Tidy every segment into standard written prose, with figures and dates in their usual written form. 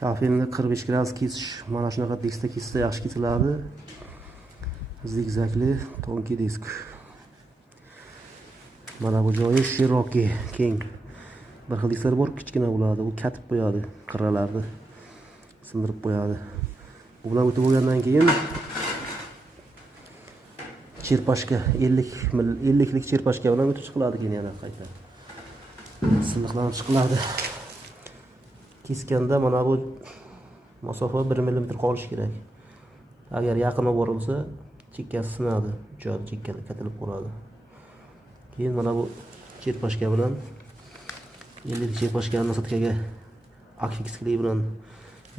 Kafemni 45 gradus kesish mana shunaqa diskda kessa yaxshi kesiladi. Zigzagli tonki disk. Mana bu joyi shiroki, keng. Bir xil disklar bor, kichkina bo'ladi. U katib qo'yadi, qirralarni sindirib qo'yadi. Bu bilan o'tib bo'lgandan keyin cherpashka 50lik cherpashka bilan o'tib chiqiladi keyin yana qayta. Silliqlanib chiqiladi. Keskanda mana bu masofa 1 mm qolishi kerak. Agar yaqinga borilsa, chekkasi sinadi, joyi chekkasi katilib qoladi. Keyin mana bu cherpashka bilan 50lik cherpashkani nasatkaga akfixklik bilan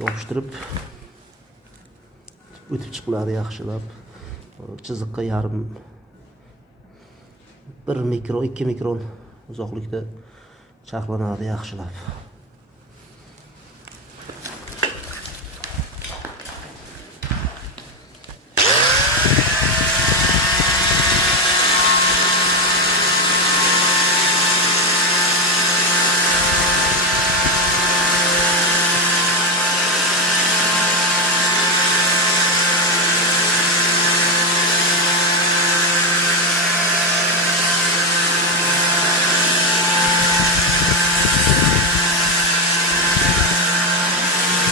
yopishtirib o'tib chiqiladi yaxshilab. Chiziqqa yarim 1 mikron, 2 mikron uzoqlikda charxlanadi yaxshilab.